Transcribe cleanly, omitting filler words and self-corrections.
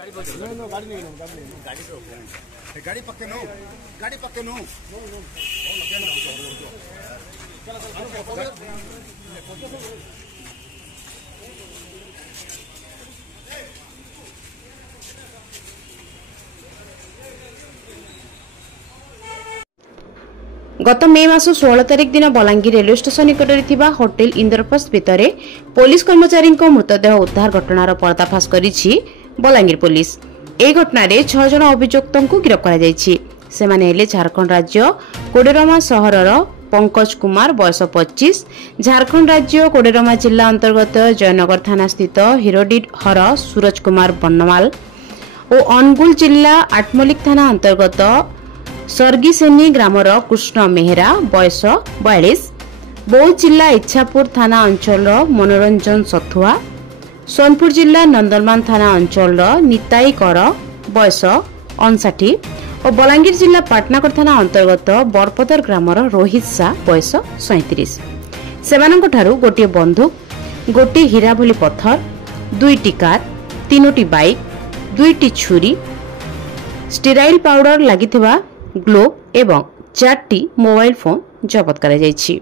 गाड़ी पक्के नो गत मे मास 16 तारिख दिन बलांगीर रेलवे स्टेशन निकट होटेल इंद्रप्रस्थ भितर पुलिस कर्मचारी मृतदेह उद्धार घटनार पर्दाफाश करिछि बलांगीर पुलिस। ए घटना 6 जन अभियुक्त गिरफ्त कर झारखंड राज्य कोडेरमा सहरर पंकज कुमार बयस 25, झारखंड राज्य कोडेरमा जिला अंतर्गत जयनगर थाना स्थित हिरोडीहर सूरज कुमार बनमाल और अनुगुल जिला आठमल्लिक थाना अंतर्गत सर्गीसेनी ग्रामर कृष्ण मेहरा बयस 42, बौद्ध जिला इच्छापुर थाना अंचल मनोरंजन सथुआ, सोनपुर जिला नंदनमान थाना अंचल निताई कर बयस 59 और बलांगीर जिला पाटनागढ़ थाना अंतर्गत बरपदर ग्रामर रोहित शाह बयस 37। सेमानंक ठारू गोटे बंदूक, गोटे हीरा भली पत्थर, 2टी कार, 3टी बाइक, 2टी छुरी, स्टेराइल पाउडर लगी ग्लोव एवं 4टी मोबाइल फोन जबत करा जायछि।